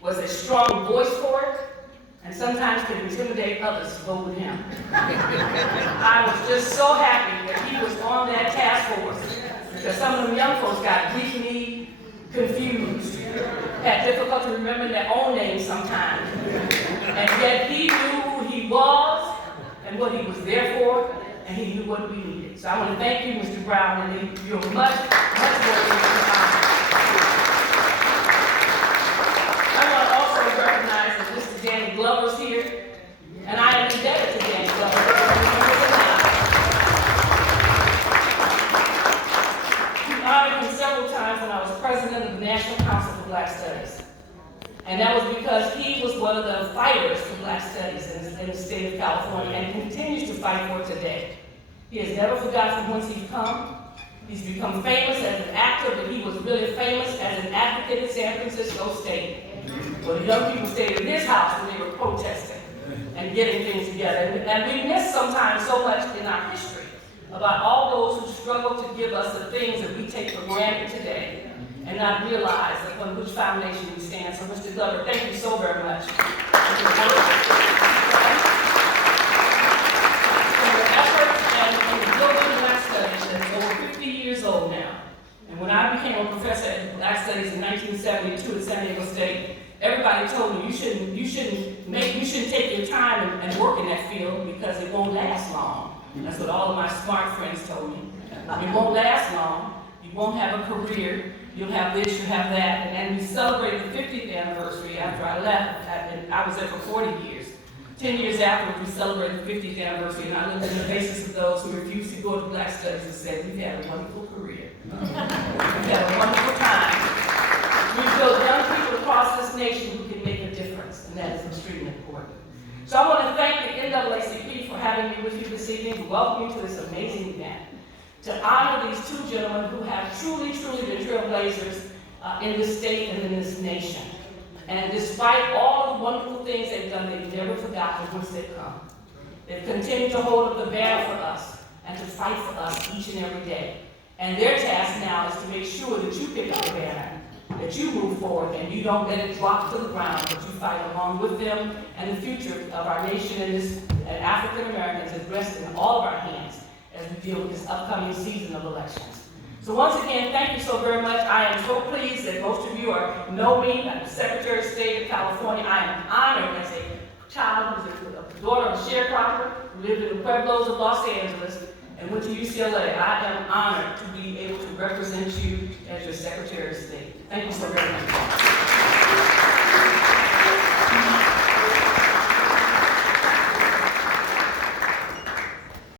was a strong voice for it, and sometimes could intimidate others to vote with him. I was just so happy that he was on that task force, because some of them young folks got weak-kneed, confused, had difficulty remembering their own names sometimes. And yet he knew who he was and what he was there for, and he knew what we needed. So I want to thank you, Mr. Brown, and you're much more than I want to also recognize that Mr. Danny Glover's here, and I am indebted to Danny Glover. He honored me several times when I was president of the National Council for Black Studies. And that was because he was one of the fighters for Black Studies in the state of California and continues to fight for it today. He has never forgotten from whence he's come. He's become famous as an actor, but he was really famous as an advocate in San Francisco State, where the young people stayed in his house when they were protesting and getting things together. And we miss sometimes so much in our history about all those who struggle to give us the things that we take for granted today and not realize upon which foundation we stand. So, Mr. Glover, thank you so very much for your efforts and the building Black Studies that's over 50 years old now. And when I became a professor at Black Studies in 1972 at San Diego State, everybody told me you shouldn't take your time and work in that field because it won't last long. That's what all of my smart friends told me. It won't last long. You won't have a career. You'll have this, you'll have that. And we celebrated the 50th anniversary after I left. I was there for 40 years. 10 years after, we celebrated the 50th anniversary, and I looked in the faces of those who refused to go to Black Studies and said, we've had a wonderful career. We've had a wonderful time. We've built young people across this nation who can make a difference, and that is extremely important. So I want to thank the NAACP for having me with you this evening, to welcome you to this amazing event, to honor these two gentlemen who have truly, truly been trailblazers in this state and in this nation. And despite all the wonderful things they've done, they've never forgotten whence they've come. They've continued to hold up the banner for us and to fight for us each and every day. And their task now is to make sure that you pick up the banner, that you move forward, and you don't let it drop to the ground, but you fight along with them, and the future of our nation and African Americans is resting in all of our hands as we deal with this upcoming season of elections. So once again, thank you so very much. I am so pleased that most of you know me. I'm the Secretary of State of California. I am honored as a child who's a daughter of a sharecropper who lived in the Pueblos of Los Angeles and went to UCLA. I am honored to be able to represent you as your Secretary of State. Thank you so very much.